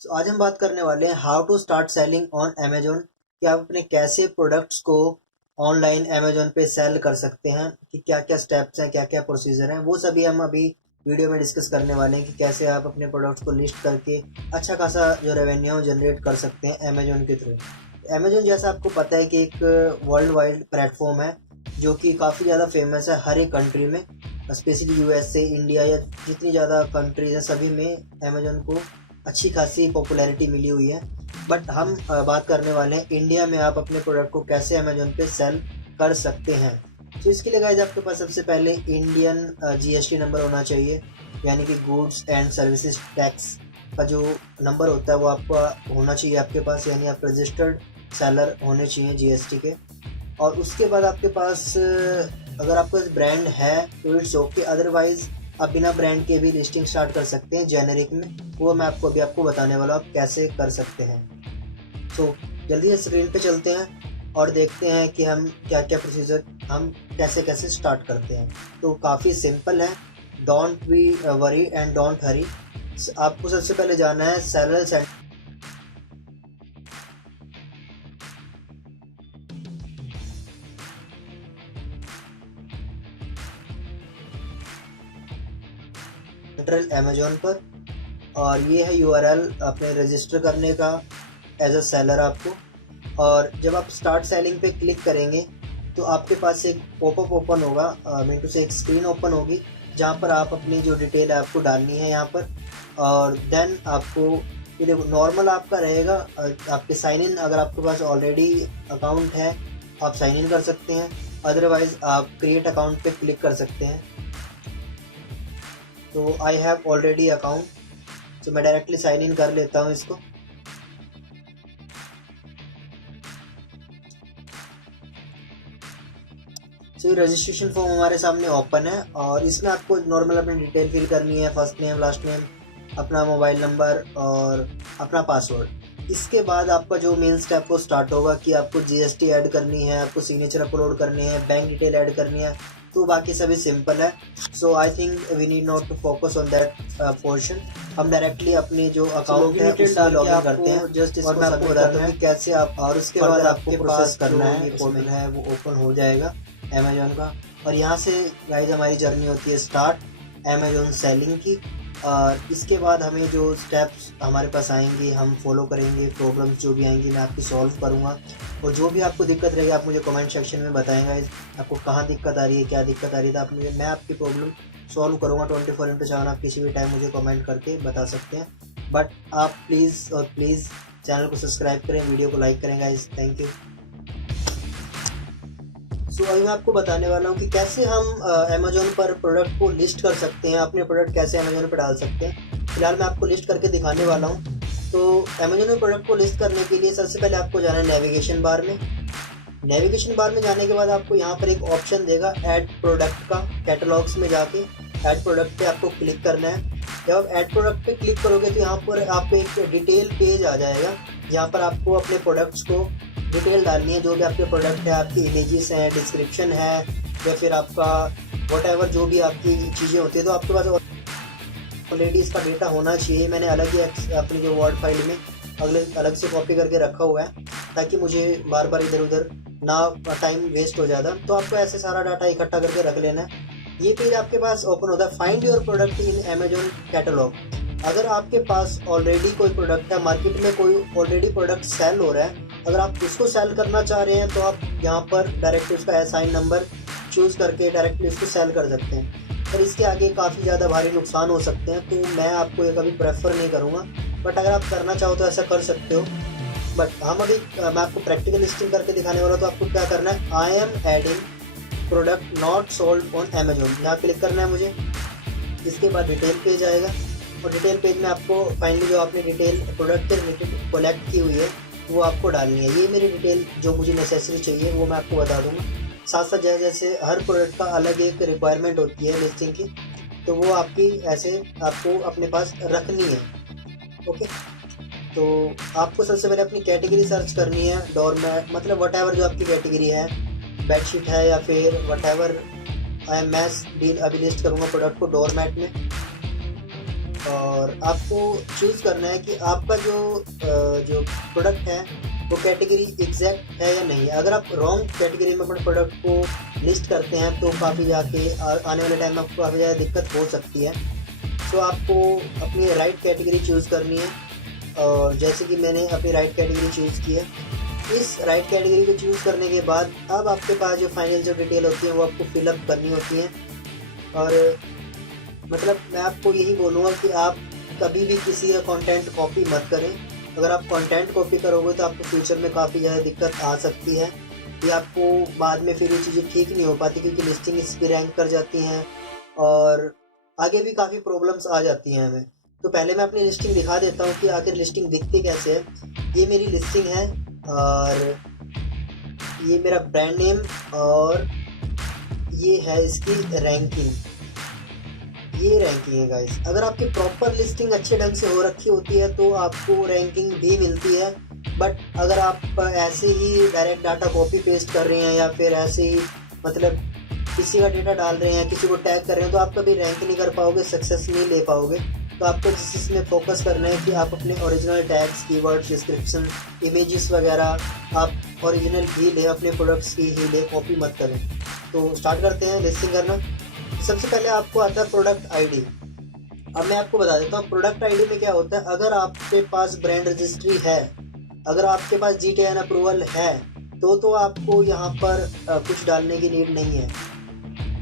तो आज हम बात करने वाले हैं how to start selling on Amazon, कि आप अपने कैसे प्रोडक्ट्स को ऑनलाइन अमेजोन पे सेल कर सकते हैं, कि क्या क्या स्टेप्स हैं, क्या क्या प्रोसीजर हैं, वो सभी हम अभी वीडियो में डिस्कस करने वाले हैं कि कैसे आप अपने प्रोडक्ट्स को लिस्ट करके अच्छा खासा जो रेवेन्यू जनरेट कर सकते हैं अमेजोन के थ्रू। अमेजोन जैसा आपको पता है कि एक वर्ल्ड वाइड प्लेटफॉर्म है जो कि काफ़ी ज़्यादा फेमस है हर एक कंट्री में, स्पेशली यूएसए, इंडिया या जितनी ज़्यादा कंट्रीज हैं सभी में अमेजोन को अच्छी खासी पॉपुलैरिटी मिली हुई है। बट हम बात करने वाले हैं इंडिया में आप अपने प्रोडक्ट को कैसे अमेजोन पे सेल कर सकते हैं। तो इसके लिए गाइस आपके पास सबसे पहले इंडियन जीएसटी नंबर होना चाहिए, यानी कि गुड्स एंड सर्विसेज टैक्स का जो नंबर होता है वो आपका होना चाहिए आपके पास, यानी आप रजिस्टर्ड सेलर होने चाहिए जीएसटी के। और उसके बाद आपके पास अगर आपके पास ब्रांड है तो इट्स ओके, अदरवाइज आप बिना ब्रांड के भी लिस्टिंग स्टार्ट कर सकते हैं जेनेरिक में। वो मैं आपको बताने वाला हूँ आप कैसे कर सकते हैं। तो जल्दी से स्क्रीन पे चलते हैं और देखते हैं कि हम क्या क्या प्रोसीजर हम कैसे कैसे स्टार्ट करते हैं। तो काफ़ी सिंपल है, don't be worry and don't हरी। आपको सबसे पहले जाना है सेलर सेंट्रल अमेजोन पर, और ये है यूआरएल अपने रजिस्टर करने का एज अ सेलर आपको। और जब आप स्टार्ट सेलिंग पे क्लिक करेंगे तो आपके पास एक पॉपअप ओपन होगा, मीन टू से एक स्क्रीन ओपन होगी जहाँ पर आप अपनी जो डिटेल है आपको डालनी है यहाँ पर। और देन आपको ये देखो नॉर्मल आपका रहेगा, आपके साइन इन, अगर आपके पास ऑलरेडी अकाउंट है आप साइन इन कर सकते हैं, अदरवाइज आप क्रिएट अकाउंट पे क्लिक कर सकते हैं। तो आई हैव ऑलरेडी अकाउंट, तो मैं डायरेक्टली साइन इन कर लेता हूँ इसको। तो रजिस्ट्रेशन फॉर्म हमारे सामने ओपन है और इसमें आपको नॉर्मल अपनी डिटेल फिल करनी है, फर्स्ट नेम, लास्ट नेम, अपना मोबाइल नंबर और अपना पासवर्ड। इसके बाद आपका जो मेन स्टेप वो स्टार्ट होगा कि आपको जीएसटी ऐड करनी है, आपको सिग्नेचर अपलोड करनी है, बैंक डिटेल ऐड करनी है। तो बाकी सभी सिंपल है, so I think we need not to focus on that portion. हम डायरेक्टली अपनी जो अकाउंट है उसमें लॉग इन करते हैं जस्ट इसको, और मैं आपको बताता हूँ कि कैसे आप, और उसके बाद आपको प्रोसेस करना है, ये पोर्टल है वो ओपन हो जाएगा अमेजोन का। और यहाँ से गाइस हमारी जर्नी होती है स्टार्ट अमेजोन सेलिंग की। और इसके बाद हमें जो स्टेप्स हमारे पास आएंगे हम फॉलो करेंगे, प्रॉब्लम्स जो भी आएंगी मैं आपकी सॉल्व करूँगा। और जो भी आपको दिक्कत रहेगी आप मुझे कमेंट सेक्शन में बताएंगे आपको कहाँ दिक्कत आ रही है, क्या दिक्कत आ रही है, तो आप मुझे, मैं आपकी प्रॉब्लम सॉल्व करूँगा 24/7। आप किसी भी टाइम मुझे कमेंट करके बता सकते हैं। बट आप प्लीज़ और प्लीज़ चैनल को सब्सक्राइब करें, वीडियो को लाइक करें गाइस, थैंक यू। सो अभी मैं आपको बताने वाला हूँ कि कैसे हम अमेजोन पर प्रोडक्ट को लिस्ट कर सकते हैं, अपने प्रोडक्ट कैसे अमेजोन पर डाल सकते हैं। फिलहाल मैं आपको लिस्ट करके दिखाने वाला हूँ। तो अमेजोन में प्रोडक्ट को लिस्ट करने के लिए सबसे पहले आपको जाना है नेविगेशन बार में। नेविगेशन बार में जाने के बाद आपको यहाँ पर एक ऑप्शन देगा ऐड प्रोडक्ट का, कैटलॉग्स में जाके ऐड प्रोडक्ट पे आपको क्लिक करना है। जब आप ऐड प्रोडक्ट पे क्लिक करोगे तो यहाँ पर आपको एक डिटेल पेज आ जाएगा जहाँ पर आपको अपने प्रोडक्ट्स को डिटेल डालनी है, जो भी आपके प्रोडक्ट है, आपकी इमेजेस हैं, डिस्क्रिप्शन है, या फिर आपका वट जो भी आपकी चीज़ें होती है। तो आपके पास ऑलरेडी इसका डेटा होना चाहिए। मैंने अलग ही अपनी जो वर्ड फाइल में अलग से कॉपी करके रखा हुआ है ताकि मुझे बार बार इधर उधर ना टाइम वेस्ट हो जाता। तो आपको ऐसे सारा डाटा इकट्ठा करके रख लेना है। ये पेज आपके पास ओपन होता है, find your product in Amazon catalogue. अगर आपके पास ऑलरेडी कोई प्रोडक्ट है, मार्केट में कोई ऑलरेडी प्रोडक्ट सेल हो रहा है, अगर आप उसको सेल करना चाह रहे हैं तो आप यहाँ पर डायरेक्टली उसका असाइन नंबर चूज़ करके डायरेक्टली उसको सेल कर सकते हैं। पर इसके आगे काफ़ी ज़्यादा भारी नुकसान हो सकते हैं, तो मैं आपको ये कभी प्रेफर नहीं करूँगा। बट अगर आप करना चाहो तो ऐसा कर सकते हो। बट हम अभी मैं आपको प्रैक्टिकल लिस्टिंग करके दिखाने वाला हूँ। तो आपको क्या करना है, I am adding product not sold on Amazon, यहाँ क्लिक करना है मुझे। इसके बाद डिटेल पेज आएगा और डिटेल पेज में आपको फाइनली जो आपने डिटेल प्रोडक्ट के रिलेटेड कलेक्ट की हुई है वो आपको डालनी है। ये मेरी डिटेल जो मुझे नेसेसरी चाहिए वो मैं आपको बता दूंगा। साथ साथ जैसे जैसे हर प्रोडक्ट का अलग एक रिक्वायरमेंट होती है लिस्टिंग की, तो वो आपकी ऐसे आपको अपने पास रखनी है। ओके, तो आपको सबसे पहले अपनी कैटेगरी सर्च करनी है, डोरमैट, मतलब वट जो आपकी कैटेगरी है, बेडशीट है या फिर वट मैं डील अभी लिस्ट करूँगा प्रोडक्ट को डोरमैट में। और और आपको चूज़ करना है कि आपका जो प्रोडक्ट है वो कैटेगरी एग्जैक्ट है या नहीं है। अगर आप रॉन्ग कैटेगरी में अपने प्रोडक्ट को लिस्ट करते हैं तो काफ़ी जाके आने वाले टाइम में आपको काफ़ी ज़्यादा दिक्कत हो सकती है। तो आपको अपनी राइट कैटेगरी चूज़ करनी है, और जैसे कि मैंने अपनी राइट कैटेगरी चूज़ की है। इस राइट कैटेगरी को चूज़ करने के बाद अब आपके पास जो फाइनल जो डिटेल होती है वो आपको फिलअप करनी होती है। और मतलब मैं आपको यही बोलूँगा कि आप कभी भी किसी का कंटेंट कॉपी मत करें। अगर आप कंटेंट कॉपी करोगे तो आपको फ्यूचर में काफ़ी ज़्यादा दिक्कत आ सकती है, ये आपको बाद में फिर ये चीज़ें ठीक नहीं हो पाती, क्योंकि लिस्टिंग इस पर रैंक कर जाती हैं और आगे भी काफ़ी प्रॉब्लम्स आ जाती हैं हमें। तो पहले मैं अपनी लिस्टिंग दिखा देता हूँ कि आखिर लिस्टिंग दिखती कैसे है। ये मेरी लिस्टिंग है और ये मेरा ब्रांड नेम और ये है इसकी रैंकिंग। ये रैंकिंग है गाइस। अगर आपकी प्रॉपर लिस्टिंग अच्छे ढंग से हो रखी होती है तो आपको रैंकिंग भी मिलती है। बट अगर आप ऐसे ही डायरेक्ट डाटा कॉपी पेस्ट कर रहे हैं या फिर ऐसे ही मतलब किसी का डेटा डाल रहे हैं, किसी को टैग कर रहे हैं, तो आप कभी रैंक नहीं कर पाओगे, सक्सेस नहीं ले पाओगे। तो आपको इसमें फोकस करना है कि आप अपने original tags, keywords, description, images वगैरह आप ओरिजिनल ही लें, अपने प्रोडक्ट्स की ही लें, कॉपी मत करें। तो स्टार्ट करते हैं लिस्टिंग करना। सबसे पहले आपको आता है प्रोडक्ट आईडी। अब मैं आपको बता देता हूँ प्रोडक्ट आईडी में क्या होता है। अगर आपके पास ब्रांड रजिस्ट्री है, अगर आपके पास GTN अप्रूवल है तो आपको यहाँ पर कुछ डालने की नीड नहीं है,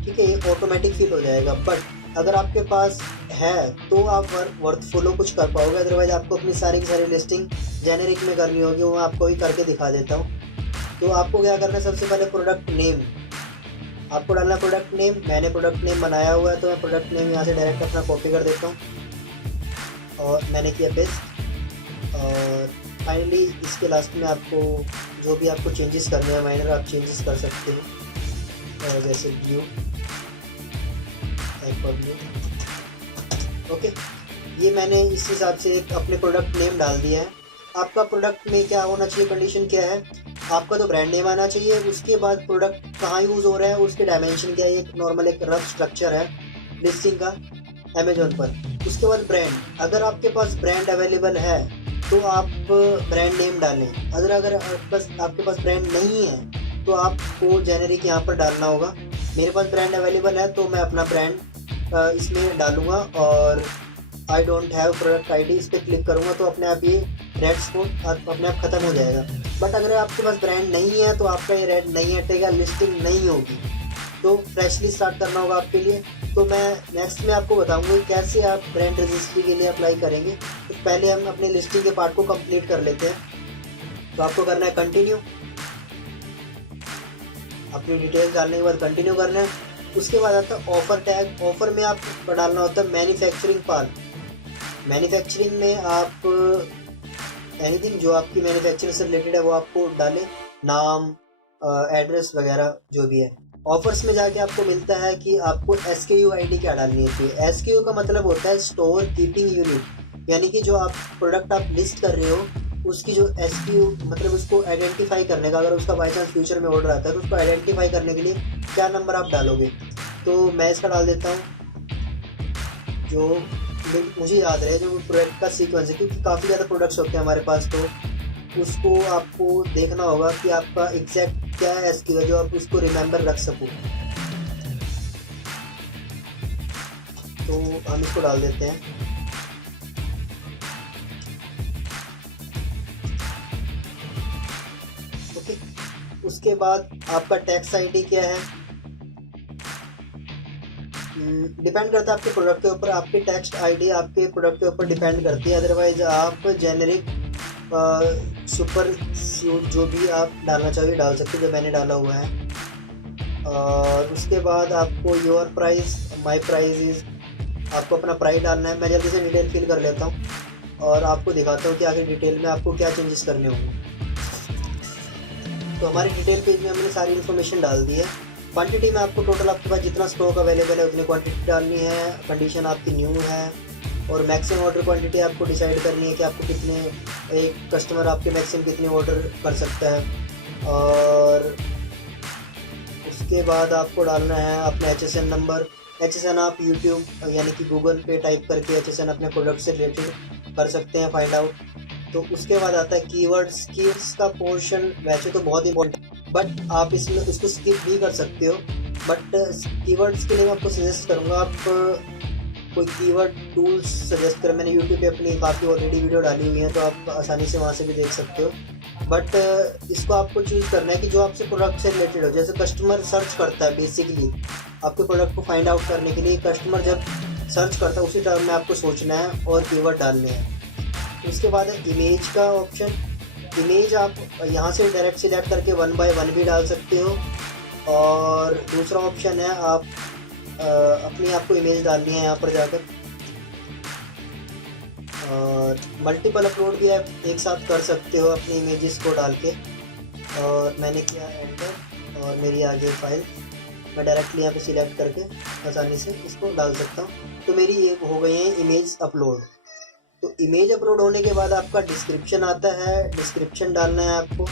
ठीक है, ये ऑटोमेटिक फिल हो जाएगा। बट अगर आपके पास है तो आप वर्थफुल कुछ कर पाओगे, अदरवाइज आपको अपनी सारी की सारी लिस्टिंग जेनेरिक में करनी होगी। वो मैं आपको ही करके दिखा देता हूँ। तो आपको क्या करना है, सबसे पहले प्रोडक्ट नेम आपको डालना है। प्रोडक्ट नेम, मैंने प्रोडक्ट नेम बनाया हुआ है तो मैं प्रोडक्ट नेम यहाँ से डायरेक्ट अपना कॉपी कर देता हूँ और मैंने किया पेस्ट। और फाइनली इसके लास्ट में आपको जो भी आपको चेंजेस करने हैं माइनर आप चेंजेस कर सकते हो, जैसे ब्लू, ओके। ये मैंने इस हिसाब से एक अपने प्रोडक्ट नेम डाल दिया है। आपका प्रोडक्ट में क्या होना चाहिए, कंडीशन क्या है, आपका तो ब्रांड नेम आना चाहिए। उसके बाद प्रोडक्ट कहाँ यूज़ हो रहा है, उसके डायमेंशन क्या है, एक नॉर्मल एक रफ स्ट्रक्चर है लिस्टिंग का अमेजोन पर। उसके बाद ब्रांड, अगर आपके पास ब्रांड अवेलेबल है तो आप ब्रांड नेम डालें। अगर आपके पास ब्रांड नहीं है तो आपको जेनेरिक यहाँ पर डालना होगा। मेरे पास ब्रांड अवेलेबल है तो मैं अपना ब्रांड इसमें डालूँगा और I don't have product ID इस पर क्लिक करूँगा तो अपने आप ये रेड स्पॉट अपने आप ख़त्म हो जाएगा। बट अगर आपके पास ब्रांड नहीं है तो आपका ये रेड नहीं हटेगा, लिस्टिंग नहीं होगी, तो फ्रेशली स्टार्ट करना होगा आपके लिए। तो मैं नेक्स्ट में आपको बताऊंगा कैसे आप ब्रांड रजिस्ट्री के लिए अप्लाई करेंगे। तो पहले हम अपने लिस्टिंग के पार्ट को कंप्लीट कर लेते हैं। तो आपको करना है कंटिन्यू, अपनी डिटेल्स डालने के बाद कंटिन्यू करना है। उसके बाद आता है ऑफर टैग। ऑफर में आपको डालना होता है मैन्युफैक्चरिंग पार्ट। मैन्युफैक्चरिंग में आप एनीथिंग जो आपकी मैन्युफैक्चरिंग से रिलेटेड है वो आपको डालें, नाम, एड्रेस वगैरह जो भी है। ऑफर्स में जाके आपको मिलता है कि आपको SKU ID क्या डालनी होती है। SKU का मतलब होता है स्टोर कीपिंग यूनिट, यानी कि जो आप प्रोडक्ट आप लिस्ट कर रहे हो उसकी जो SKU मतलब उसको आइडेंटिफाई करने का, अगर उसका बाई चांस फ्यूचर में ऑर्डर आता है तो उसको आइडेंटिफाई करने के लिए क्या नंबर आप डालोगे। तो मैं इसका डाल देता हूँ जो मुझे याद रहे, जो प्रोडक्ट का सीक्वेंस है, क्योंकि काफ़ी ज़्यादा प्रोडक्ट्स होते हैं हमारे पास, तो उसको आपको देखना होगा कि आपका एग्जैक्ट क्या SKU है जो आप उसको रिमेंबर रख सको। तो हम इसको डाल देते हैं। ओके, उसके बाद आपका टैक्स ID क्या है, डिपेंड करता है आपके प्रोडक्ट के ऊपर। आपकी टैक्स ID आपके प्रोडक्ट के ऊपर डिपेंड करती है, अदरवाइज आप जेनेरिक सुपर जो भी आप डालना चाहिए डाल सकते हो, जो मैंने डाला हुआ है। और उसके बाद आपको your price, my price is, आपको अपना प्राइस डालना है। मैं जल्दी से डिटेल फिल कर लेता हूँ और आपको दिखाता हूँ कि आगे डिटेल में आपको क्या चेंजेस करने होंगे। तो हमारी डिटेल पेज में हमने सारी इन्फॉर्मेशन डाल दी है। क्वांटिटी में आपको टोटल आपके पास जितना स्टॉक अवेलेबल है उतनी क्वांटिटी डालनी है। कंडीशन आपकी न्यू है और मैक्सिमम ऑर्डर क्वांटिटी आपको डिसाइड करनी है कि आपको कितने, एक कस्टमर आपके मैक्सिमम कितने ऑर्डर कर सकता है। और उसके बाद आपको डालना है अपना HSN नंबर HSN आप यूट्यूब यानी कि गूगल पे टाइप करके HSN अपने प्रोडक्ट से रिलेटेड कर सकते हैं फाइंड आउट। तो उसके बाद आता है कीवर्ड्स। कीवर्ड्स का पोर्शन वैसे तो बहुत इंपॉर्टेंट है, बट आप इसमें उसको स्किप भी कर सकते हो। बट कीवर्ड्स के लिए मैं आपको सजेस्ट करूँगा आप कोई कीवर्ड टूल्स सजेस्ट करें। मैंने यूट्यूब पे अपनी काफ़ी ऑलरेडी वीडियो डाली हुई हैं, तो आप आसानी से वहाँ से भी देख सकते हो। बट इसको आपको चूज़ करना है कि जो आपसे प्रोडक्ट से रिलेटेड हो। जैसे कस्टमर सर्च करता है बेसिकली आपके प्रोडक्ट को फाइंड आउट करने के लिए, कस्टमर जब सर्च करता है उसी टर्म में आपको सोचना है और कीवर्ड डालने हैं। उसके बाद है इमेज का ऑप्शन। इमेज आप यहाँ से डायरेक्ट सिलेक्ट करके 1 by 1 भी डाल सकते हो। और दूसरा ऑप्शन है आप अपनी आपको इमेज डालनी है यहाँ पर जाकर, और मल्टीपल अपलोड भी आप एक साथ कर सकते हो अपनी इमेजेस को डाल के। और मैंने किया एंटर और मेरी आ गई फाइल। मैं डायरेक्टली यहाँ पे सिलेक्ट करके आसानी से इसको डाल सकता हूँ। तो मेरी ये हो गई है इमेज अपलोड। तो इमेज अपलोड होने के बाद आपका डिस्क्रिप्शन आता है, डिस्क्रिप्शन डालना है आपको।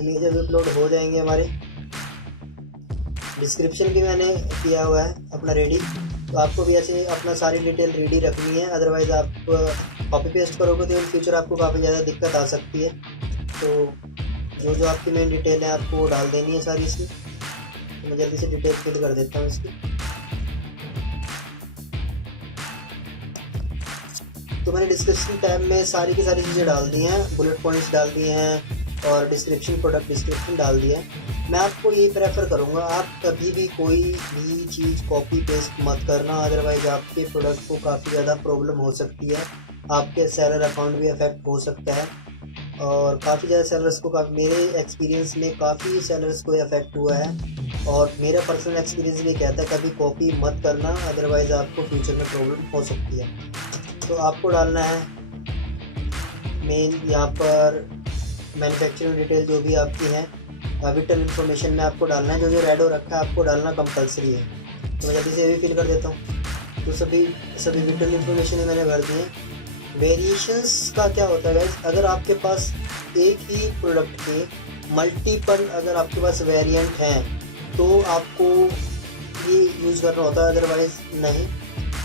इमेज अपलोड हो जाएंगे हमारे। डिस्क्रिप्शन भी मैंने किया हुआ है अपना रेडी। तो आपको भी ऐसे अपना सारी डिटेल रेडी रखनी है, अदरवाइज़ आप कॉपी पेस्ट करोगे तो इन फ्यूचर आपको काफ़ी ज़्यादा दिक्कत आ सकती है। तो जो आपकी मेन डिटेल है आपको डाल देनी है सारी इसमें। तो मैं जल्दी से डिटेल फिल कर देता हूँ इसकी। तो मैंने डिस्क्रिप्शन टैब में सारी की सारी चीज़ें डाल दी हैं, बुलेट पॉइंट्स डाल दिए हैं और डिस्क्रिप्शन प्रोडक्ट डिस्क्रिप्शन डाल दिया है। मैं आपको ये प्रेफर करूँगा आप कभी भी कोई भी चीज़ कॉपी पेस्ट मत करना, अदरवाइज़ आपके प्रोडक्ट को काफ़ी ज़्यादा प्रॉब्लम हो सकती है। आपके सेलर अकाउंट भी अफेक्ट हो सकता है और काफ़ी ज़्यादा सेलर्स को मेरे एक्सपीरियंस में काफ़ी सेलर्स को अफेक्ट हुआ है। और मेरा पर्सनल एक्सपीरियंस भी कहता है कभी कॉपी मत करना, अदरवाइज़ आपको फ्यूचर में प्रॉब्लम हो सकती है। तो आपको डालना है मेन यहाँ पर मैन्युफैक्चरिंग डिटेल जो भी आपकी है, विटल इन्फॉर्मेशन में आपको डालना है। जो रेड हो रखा है आपको डालना कंपलसरी है। तो मैं जल्दी से भी फिल कर देता हूँ। तो सभी विटल इन्फॉर्मेशन मैंने भर दी है। वेरिएशंस का क्या होता है गाइस, अगर आपके पास एक ही प्रोडक्ट के मल्टीपल अगर आपके पास वेरिएंट हैं तो आपको ये यूज़ करना होता है, अदरवाइज़ नहीं।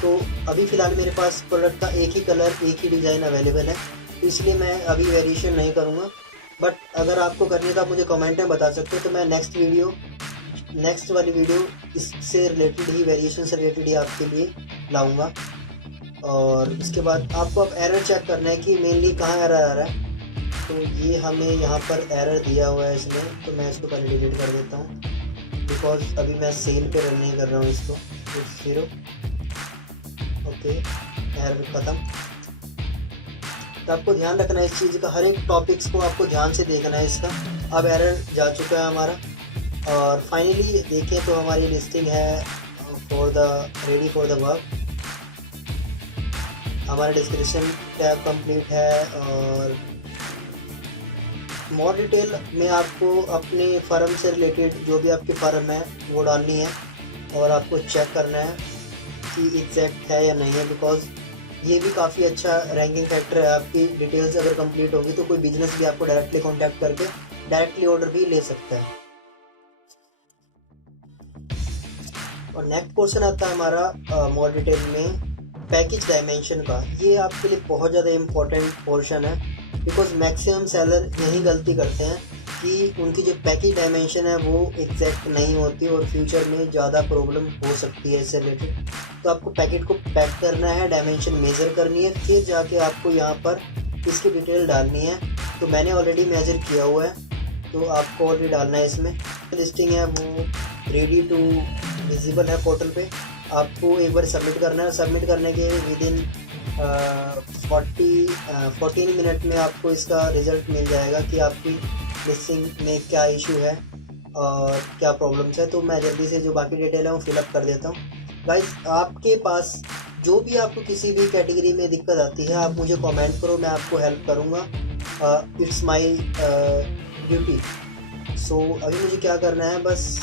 तो अभी फ़िलहाल मेरे पास प्रोडक्ट का एक ही कलर एक ही डिज़ाइन अवेलेबल है, तो इसलिए मैं अभी वेरिएशन नहीं करूँगा। बट अगर आपको करने का मुझे कमेंट में बता सकते हो तो मैं नेक्स्ट वाली वीडियो इससे रिलेटेड ही, वेरिएशन से रिलेटेड ही आपके लिए लाऊंगा। और इसके बाद आपको अब एरर चेक करना है कि मेनली कहाँ एरर आ रहा है। तो ये हमें यहाँ पर एरर दिया हुआ है इसमें, तो मैं इसको पहले डिलीट कर देता हूँ बिकॉज अभी मैं सेल पे रन नहीं कर रहा हूँ इसको। 0 ओके, एरर ख़त्म। तो आपको ध्यान रखना है इस चीज़ का, हर एक टॉपिक्स को आपको ध्यान से देखना है इसका। अब एरर जा चुका है हमारा। और फाइनली देखें तो हमारी लिस्टिंग है रेडी फॉर द वर्क। हमारा डिस्क्रिप्शन टैब कंप्लीट है और मोर डिटेल में आपको अपने फर्म से रिलेटेड जो भी आपकी फर्म है वो डालनी है और आपको चेक करना है कि एग्जैक्ट है या नहीं है, बिकॉज ये भी काफ़ी अच्छा रैंकिंग फैक्टर है। आपकी डिटेल्स अगर कंप्लीट होगी तो कोई बिजनेस भी आपको डायरेक्टली कांटेक्ट करके डायरेक्टली ऑर्डर भी ले सकता है। और नेक्स्ट पोर्शन आता है हमारा मोर डिटेल में पैकेज डायमेंशन का। ये आपके लिए बहुत ज़्यादा इम्पोर्टेंट पोर्शन है, बिकॉज मैक्सिमम सेलर यही गलती करते हैं कि उनकी जो पैकेज डायमेंशन है वो एग्जैक्ट नहीं होती और फ्यूचर में ज़्यादा प्रॉब्लम हो सकती है इससे रिलेटेड। तो आपको पैकेट को पैक करना है, डायमेंशन मेज़र करनी है, फिर जाके आपको यहाँ पर इसकी डिटेल डालनी है। तो मैंने ऑलरेडी मेज़र किया हुआ है, तो आपको ऑलरेडी डालना है इसमें। लिस्टिंग है वो रेडी टू विजिबल है पोर्टल पे। आपको एक बार सबमिट करना है। सबमिट करने के विदिन 14 मिनट में आपको इसका रिज़ल्ट मिल जाएगा कि आपकी लिस्टिंग में क्या इशू है और क्या प्रॉब्लम्स है। तो मैं जल्दी से जो बाकी डिटेल है वो फिलअप कर देता हूँ। गाइस, आपके पास जो भी आपको किसी भी कैटेगरी में दिक्कत आती है आप मुझे कमेंट करो, मैं आपको हेल्प करूँगा। It's my duty. सो अभी मुझे क्या करना है, बस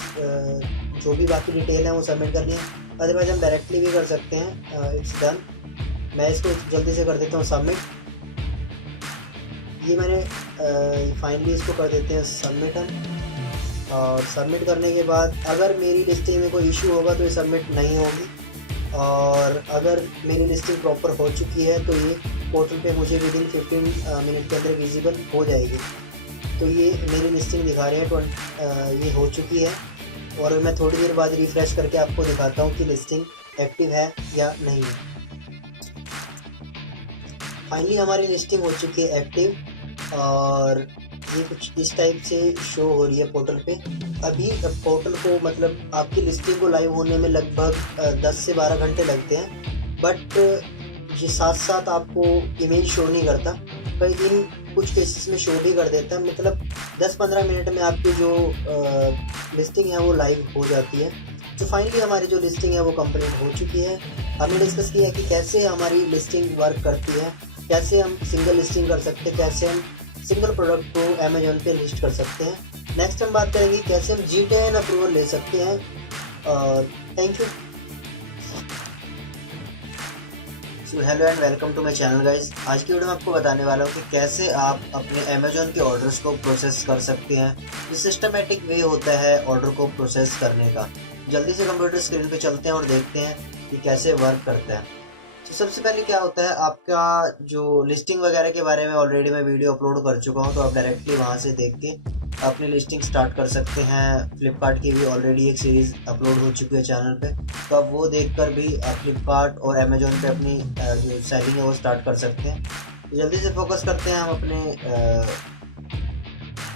जो भी बाकी डिटेल है वो सबमिट करनी है, अदरवाइज हम डायरेक्टली भी कर सकते हैं। It's done. मैं इसको जल्दी से कर देता हूँ सबमिट। ये मैंने फाइनली इसको कर देते हैं सबमिट हम। और सबमिट करने के बाद अगर मेरी लिस्टिंग में कोई इशू होगा तो ये सबमिट नहीं होगी, और अगर मेरी लिस्टिंग प्रॉपर हो चुकी है तो ये पोर्टल पे मुझे विदिन 15 मिनट के अंदर विजिबल हो जाएगी। तो ये मेरी लिस्टिंग दिखा रहे हैं ये हो चुकी है, और मैं थोड़ी देर बाद रिफ़्रेश करके आपको दिखाता हूँ कि लिस्टिंग एक्टिव है या नहीं है। फाइनली हमारी लिस्टिंग हो चुकी है एक्टिव, और ये कुछ इस टाइप से शो हो रही है पोर्टल पे। अभी पोर्टल को मतलब आपकी लिस्टिंग को लाइव होने में लगभग 10 से 12 घंटे लगते हैं, बट ये साथ साथ आपको इमेज शो नहीं करता, पर इन कुछ केसेस में शो भी कर देता है। मतलब 10-15 मिनट में आपकी जो लिस्टिंग है वो लाइव हो जाती है। तो फाइनली हमारी जो लिस्टिंग है वो कंप्लीट हो चुकी है। हमने डिस्कस किया कि कैसे हमारी लिस्टिंग वर्क करती है, कैसे हम सिंगल लिस्टिंग कर सकते हैं, कैसे हम सिंगल प्रोडक्ट को अमेजोन पे लिस्ट कर सकते हैं। नेक्स्ट हम बात करेंगे कैसे हम GTN अप्रूवल ले सकते हैं। Thank you. So hello and welcome to my channel guys. आज की वीडियो में आपको बताने वाला हूँ कि कैसे आप अपने अमेजोन के ऑर्डर्स को प्रोसेस कर सकते हैं। जो सिस्टमेटिक वे होता है ऑर्डर को प्रोसेस करने का। जल्दी से कंप्यूटर स्क्रीन पे चलते हैं और देखते हैं कि कैसे वर्क करता है। तो सबसे पहले क्या होता है, आपका जो लिस्टिंग वगैरह के बारे में ऑलरेडी मैं वीडियो अपलोड कर चुका हूँ, तो आप डायरेक्टली वहाँ से देख के अपनी लिस्टिंग स्टार्ट कर सकते हैं। फ्लिपकार्ट की भी ऑलरेडी एक सीरीज़ अपलोड हो चुकी है चैनल पे, तो आप वो देखकर भी फ्लिपकार्ट और अमेजोन पे अपनी जो सेलिंग है वो स्टार्ट कर सकते हैं। तो जल्दी से फोकस करते हैं हम अपने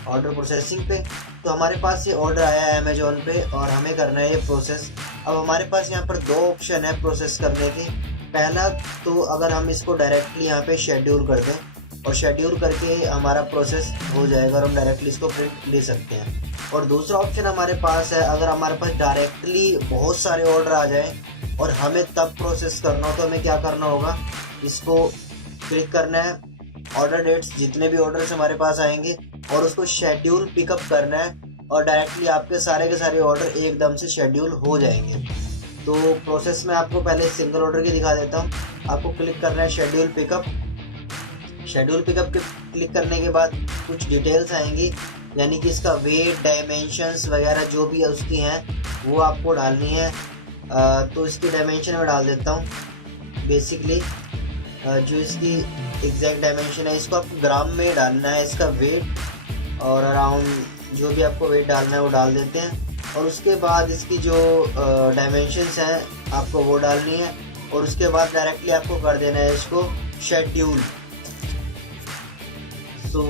ऑर्डर प्रोसेसिंग पे। तो हमारे पास ये ऑर्डर आया है अमेजोन पे और हमें करना है ये प्रोसेस। अब हमारे पास यहाँ पर 2 ऑप्शन है प्रोसेस करने की। पहला तो अगर हम इसको डायरेक्टली यहाँ पे शेड्यूल कर दें और शेड्यूल करके हमारा प्रोसेस हो जाएगा और हम डायरेक्टली इसको प्रिंट ले सकते हैं। और दूसरा ऑप्शन हमारे पास है, अगर हमारे पास डायरेक्टली बहुत सारे ऑर्डर आ जाएं और हमें तब प्रोसेस करना हो तो हमें क्या करना होगा, इसको क्लिक करना है, ऑर्डर डेट्स जितने भी ऑर्डर्स हमारे पास आएंगे और उसको शेड्यूल पिकअप करना है, और डायरेक्टली आपके सारे के सारे ऑर्डर एकदम से शेड्यूल हो जाएंगे। तो प्रोसेस में आपको पहले सिंगल ऑर्डर की दिखा देता हूँ। आपको क्लिक करना है शेड्यूल पिकअप। शेड्यूल पिकअप के क्लिक करने के बाद कुछ डिटेल्स आएंगी, यानी कि इसका वेट, डायमेंशंस वगैरह जो भी उसकी हैं वो आपको डालनी है। तो इसकी डायमेंशन में डाल देता हूँ। बेसिकली जो इसकी एग्जैक्ट डायमेंशन है इसको आपको ग्राम में डालना है, इसका वेट और अराउंड जो भी आपको वेट डालना है वो डाल देते हैं। और उसके बाद इसकी जो डायमेंशंस हैं आपको वो डालनी है, और उसके बाद डायरेक्टली आपको कर देना है इसको शेड्यूल। सो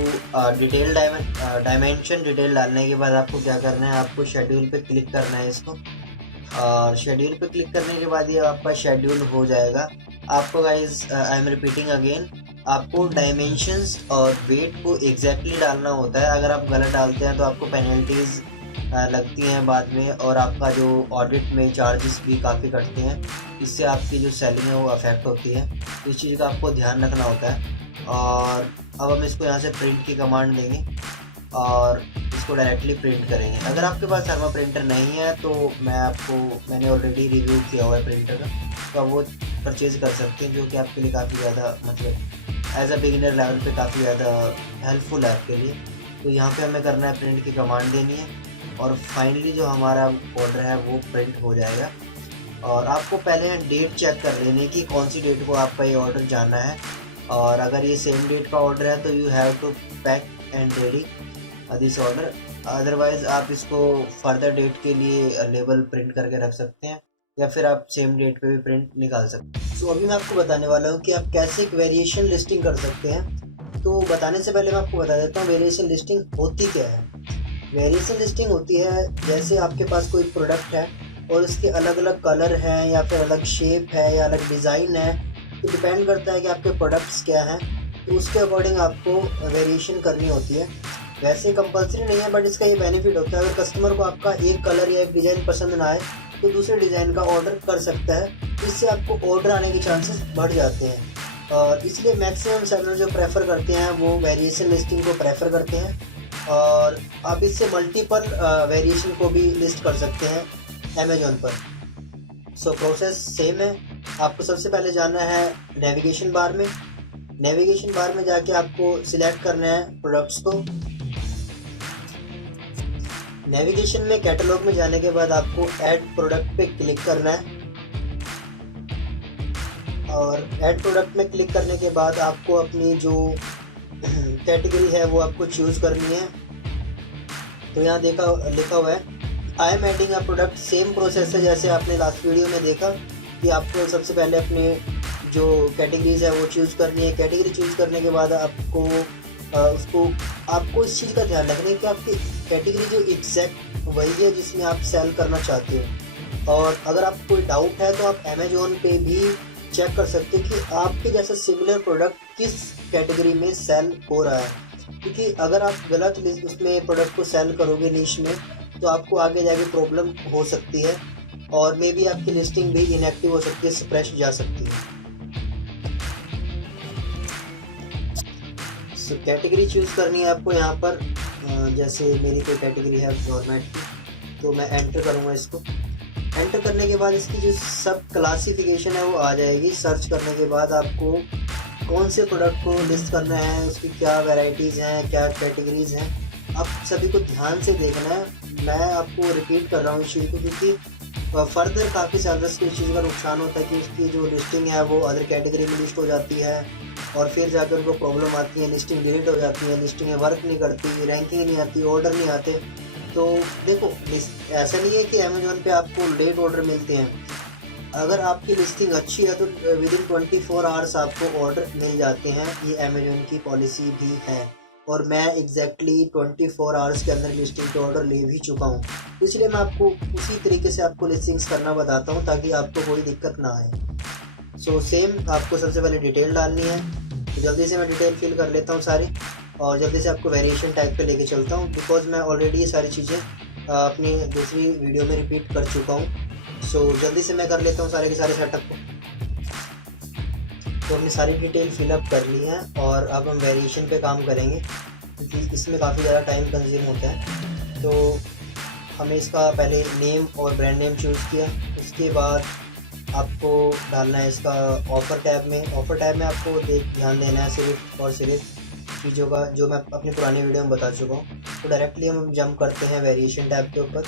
डिटेल डायमेंशन डिटेल डालने के बाद आपको क्या करना है, आपको शेड्यूल पे क्लिक करना है इसको, और शेड्यूल पे क्लिक करने के बाद ये आपका शेड्यूल हो जाएगा। आपको guys I am repeating again, आपको डायमेंशंस और वेट को एग्जैक्टली डालना होता है। अगर आप गलत डालते हैं तो आपको पेनल्टीज़ लगती हैं बाद में, और आपका जो ऑडिट में चार्जेस भी काफ़ी कटते हैं, इससे आपकी जो सेलिंग है वो अफेक्ट होती है। तो इस चीज़ का आपको ध्यान रखना होता है। और अब हम इसको यहाँ से प्रिंट की कमांड देंगे और इसको डायरेक्टली प्रिंट करेंगे। अगर आपके पास थर्मा प्रिंटर नहीं है तो मैंने ऑलरेडी रिव्यू किया हुआ है प्रिंटर का, तो आप वो परचेज़ कर सकते हैं, जो कि आपके लिए काफ़ी ज़्यादा मतलब एज अ बिगिनर लेवल पे काफ़ी ज़्यादा हेल्पफुल है आपके लिए। तो यहाँ पे हमें करना है प्रिंट की कमांड देनी है, और फाइनली जो हमारा ऑर्डर है वो प्रिंट हो जाएगा। और आपको पहले डेट चेक कर लेनी कि कौन सी डेट को आपका ये ऑर्डर जाना है, और अगर ये सेम डेट का ऑर्डर है तो you have to pack and ready this order. Otherwise आप इसको फर्दर डेट के लिए लेबल प्रिंट करके रख सकते हैं, या फिर आप सेम डेट पे भी प्रिंट निकाल सकते हैं। सो अभी मैं आपको बताने वाला हूँ कि आप कैसे एक वेरिएशन लिस्टिंग कर सकते हैं। तो बताने से पहले मैं आपको बता देता हूँ वेरिएशन लिस्टिंग होती क्या है। वेरिएशन लिस्टिंग होती है जैसे आपके पास कोई प्रोडक्ट है और उसके अलग अलग कलर हैं या फिर अलग शेप है या अलग डिज़ाइन है, तो डिपेंड करता है कि आपके प्रोडक्ट्स क्या हैं, तो उसके अकॉर्डिंग आपको वेरिएशन करनी होती है। वैसे कंपलसरी नहीं है, बट इसका ये बेनिफिट होता है, अगर कस्टमर को आपका एक कलर या एक डिज़ाइन पसंद ना आए तो दूसरे डिज़ाइन का ऑर्डर कर सकता है। इससे आपको ऑर्डर आने के चांसेस बढ़ जाते हैं, और इसलिए मैक्सिमम सेलर जो प्रेफर करते हैं वो वेरिएशन लिस्टिंग को प्रेफर करते हैं, और आप इससे मल्टीपल वेरिएशन को भी लिस्ट कर सकते हैं अमेजोन पर। सो प्रोसेस सेम है। आपको सबसे पहले जाना है नेविगेशन बार में। नेविगेशन बार में जाके आपको सिलेक्ट करना है प्रोडक्ट्स को। नेविगेशन में कैटलॉग में जाने के बाद आपको ऐड प्रोडक्ट पे क्लिक करना है। और ऐड प्रोडक्ट में क्लिक करने के बाद आपको अपनी जो कैटेगरी है वो आपको चूज़ करनी है। तो यहाँ लिखा हुआ है I am adding a product. Same process है जैसे आपने लास्ट वीडियो में देखा कि आपको सबसे पहले अपने जो कैटेगरीज है वो चूज़ करनी है। कैटेगरी चूज़ करने के बाद आपको इस चीज़ का ध्यान रखना है कि आपकी कैटेगरी जो एग्जैक्ट वही है जिसमें आप सेल करना चाहते हो। और अगर आपको कोई डाउट है तो आप अमेजोन पे भी चेक कर सकते हो कि आपके जैसा सिमिलर प्रोडक्ट किस कैटेगरी में सेल हो रहा है, क्योंकि अगर आप गलत उसमें प्रोडक्ट को सेल करोगे नीश में तो आपको आगे जाके प्रॉब्लम हो सकती है और मे बी आपकी लिस्टिंग भी इनएक्टिव हो सकती है, सप्रेस जा सकती है। सो कैटेगरी चूज़ करनी है आपको यहाँ पर। जैसे मेरी कोई कैटेगरी है गवर्नमेंट की, तो मैं एंटर करूँगा इसको। एंटर करने के बाद इसकी जो सब क्लासिफिकेशन है वो आ जाएगी। सर्च करने के बाद आपको कौन से प्रोडक्ट को लिस्ट करना है, उसकी क्या वैरायटीज़ हैं, क्या कैटेगरीज़ हैं, आप सभी को ध्यान से देखना है। मैं आपको रिपीट कर रहा हूँ इस चीज़ को क्योंकि फर्दर काफ़ी सेलर्स को इस चीज़ का नुकसान होता है कि उसकी जो लिस्टिंग है वो अदर कैटेगरी में लिस्ट हो जाती है और फिर जाकर उनको प्रॉब्लम आती है, लिस्टिंग डिलीट हो जाती है, लिस्टिंग वर्क नहीं करती, रैंकिंग नहीं आती, ऑर्डर नहीं आते। तो देखो ऐसा नहीं है कि अमेजोन पे आपको लेट ऑर्डर मिलते हैं। अगर आपकी लिस्टिंग अच्छी है तो विदिन 24 आवर्स आपको ऑर्डर मिल जाते हैं। ये अमेजोन की पॉलिसी भी है और मैं एग्जैक्टली 24 आवर्स के अंदर लिस्टिंग के ऑर्डर ले भी चुका हूँ। इसलिए मैं आपको उसी तरीके से आपको लिस्टिंग्स करना बताता हूँ ताकि आपको कोई दिक्कत ना आए। सो सेम आपको सबसे पहले डिटेल डालनी है। तो जल्दी से मैं डिटेल फिल कर लेता हूँ सारी और जल्दी से आपको वेरिएशन टाइप पे लेके चलता हूँ बिकॉज मैं ऑलरेडी ये सारी चीज़ें अपनी दूसरी वीडियो में रिपीट कर चुका हूँ। सो जल्दी से मैं कर लेता हूँ सारे के सारे सेटअप को। तो हमने सारी डिटेल फिलअप कर ली है और अब हम वेरिएशन पे काम करेंगे क्योंकि इसमें काफ़ी ज़्यादा टाइम कंज्यूम होता है। तो हमें इसका पहले नेम और ब्रांड नेम चूज़ किया, उसके बाद आपको डालना है इसका ऑफ़र टैब में। ऑफ़र टैब में आपको ध्यान देना है सिर्फ और सिर्फ चीज़ों का जो मैं अपनी पुरानी वीडियो में बता चुका हूँ। तो डायरेक्टली हम जंप करते हैं वेरिएशन टैब के ऊपर।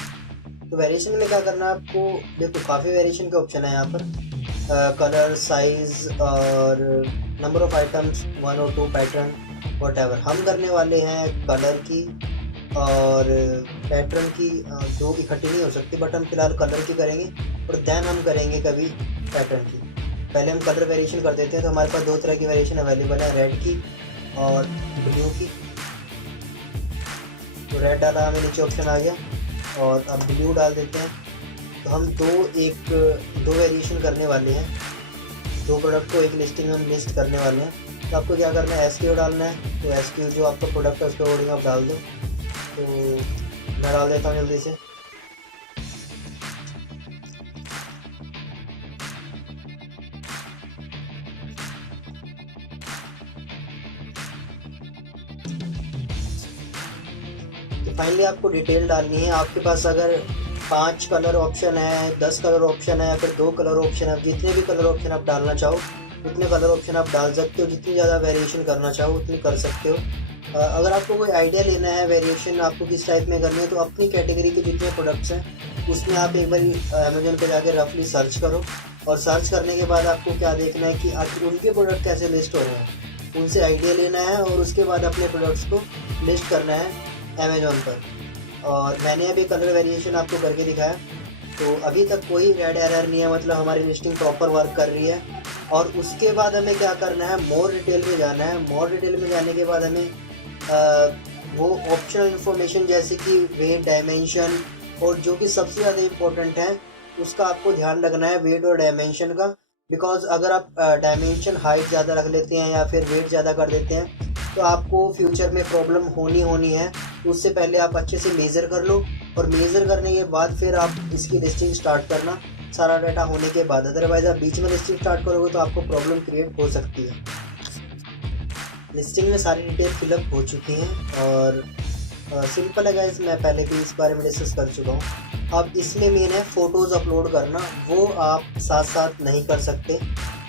तो वेरिएशन में क्या करना है आपको, देखो काफ़ी वेरिएशन के ऑप्शन है यहाँ पर। कलर, साइज़ और नंबर ऑफ़ आइटम्स, 1 और 2 पैटर्न, व्हाटएवर। हम करने वाले हैं कलर की और पैटर्न की, दो इकट्ठी नहीं हो सकती बट हम फिलहाल कलर की करेंगे और दैन हम करेंगे कभी पैटर्न की। पहले हम कलर वेरिएशन कर देते हैं। तो हमारे पास दो तरह की वेरिएशन अवेलेबल है, रेड की और ब्लू की। तो रेड डाला, हमें नीचे ऑप्शन आ गया और अब ब्लू डाल देते हैं। तो हम दो वेरिएशन करने वाले हैं, दो प्रोडक्ट को एक लिस्टिंग में हम लिस्ट करने वाले हैं। तो आपको क्या करना है, SKU डालना है। तो SKU जो आपका प्रोडक्ट है उस पर होर्डिंग आप डाल दो। तो मैं डाल देता हूँ जल्दी से। तो फाइनली आपको डिटेल डालनी है। आपके पास अगर 5 कलर ऑप्शन है, 10 कलर ऑप्शन है, फिर 2 कलर ऑप्शन है, जितने भी कलर ऑप्शन आप डालना चाहो उतने कलर ऑप्शन आप डाल सकते हो। जितनी ज़्यादा वेरिएशन करना चाहो उतनी कर सकते हो। अगर आपको कोई आइडिया लेना है वेरिएशन आपको किस टाइप में करनी है तो अपनी कैटेगरी के जितने प्रोडक्ट्स हैं उसमें आप एक बार अमेजोन पे जाकर रफली सर्च करो और सर्च करने के बाद आपको क्या देखना है कि आखिर उनके प्रोडक्ट कैसे लिस्ट हो रहे हैं, उनसे आइडिया लेना है और उसके बाद अपने प्रोडक्ट्स को लिस्ट करना है अमेजोन पर। और मैंने अभी कलर वेरिएशन आपको करके दिखाया। तो अभी तक कोई रेड एरर नहीं है, मतलब हमारी लिस्टिंग प्रॉपर वर्क कर रही है। और उसके बाद हमें क्या करना है, मोर डिटेल में जाना है। मोर डिटेल में जाने के बाद हमें वो ऑप्शनल इन्फॉर्मेशन जैसे कि वेट, डायमेंशन और जो कि सबसे ज़्यादा इम्पोर्टेंट है उसका आपको ध्यान रखना है, वेट और डायमेंशन का। बिकॉज अगर आप डायमेंशन हाइट ज़्यादा रख लेते हैं या फिर वेट ज़्यादा कर देते हैं तो आपको फ्यूचर में प्रॉब्लम होनी है। उससे पहले आप अच्छे से मेज़र कर लो और मेज़र करने के बाद फिर आप इसकी लिस्टिंग स्टार्ट करना, सारा डाटा होने के बाद। अदरवाइज़ आप बीच में लिस्टिंग स्टार्ट करोगे तो आपको प्रॉब्लम क्रिएट हो सकती है। लिस्टिंग में सारी डिटेल फिलअप हो चुकी हैं और सिंपल है गाइस, मैं पहले भी इस बारे में डिस्कस कर चुका हूँ। अब इसमें मेन है फ़ोटोज़ अपलोड करना, वो आप साथ साथ नहीं कर सकते।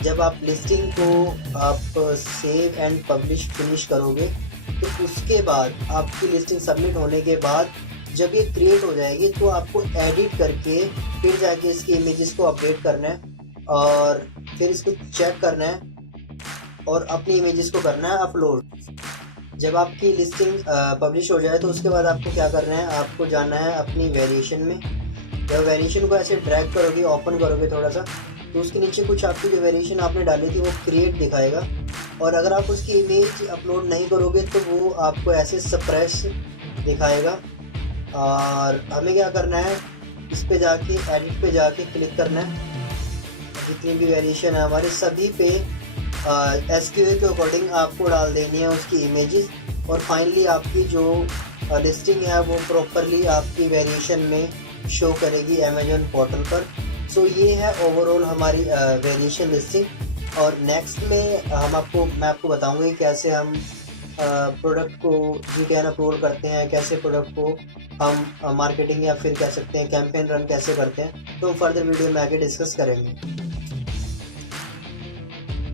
जब आप लिस्टिंग को आप सेव एंड पब्लिश फिनिश करोगे तो उसके बाद आपकी लिस्टिंग सबमिट होने के बाद जब ये क्रिएट हो जाएगी तो आपको एडिट करके फिर जाके इसकी इमेजेस को अपडेट करना है। और फिर इसको चेक करना है और अपनी इमेजेस को करना है अपलोड। जब आपकी लिस्टिंग पब्लिश हो जाए तो उसके बाद आपको क्या करना है, आपको जाना है अपनी वेरिएशन में। जब वेरिएशन को ऐसे ड्रैग करोगे, ओपन करोगे थोड़ा सा, तो उसके नीचे कुछ आपकी जो वेरिएशन आपने डाली थी वो क्रिएट दिखाएगा। और अगर आप उसकी इमेज अपलोड नहीं करोगे तो वो आपको ऐसे सप्रेस दिखाएगा। और हमें क्या करना है, इस पे जाके एडिट पे जाके क्लिक करना है। जितनी भी वेरिएशन है हमारे सभी पे SQL के अकॉर्डिंग आपको डाल देनी है उसकी इमेजेस। और फाइनली आपकी जो लिस्टिंग है वो प्रॉपरली आपकी वेरिएशन में शो करेगी अमेजोन पोर्टल पर। सो ये है ओवरऑल हमारी वेरिएशन लिस्टिंग। और नेक्स्ट में मैं आपको बताऊंगा कि कैसे हम प्रोडक्ट को GTN अपलोड करते हैं, कैसे प्रोडक्ट को हम मार्केटिंग या फिर कह सकते हैं कैंपेन रन कैसे करते हैं। तो फर्दर वीडियो में आगे डिस्कस करेंगे।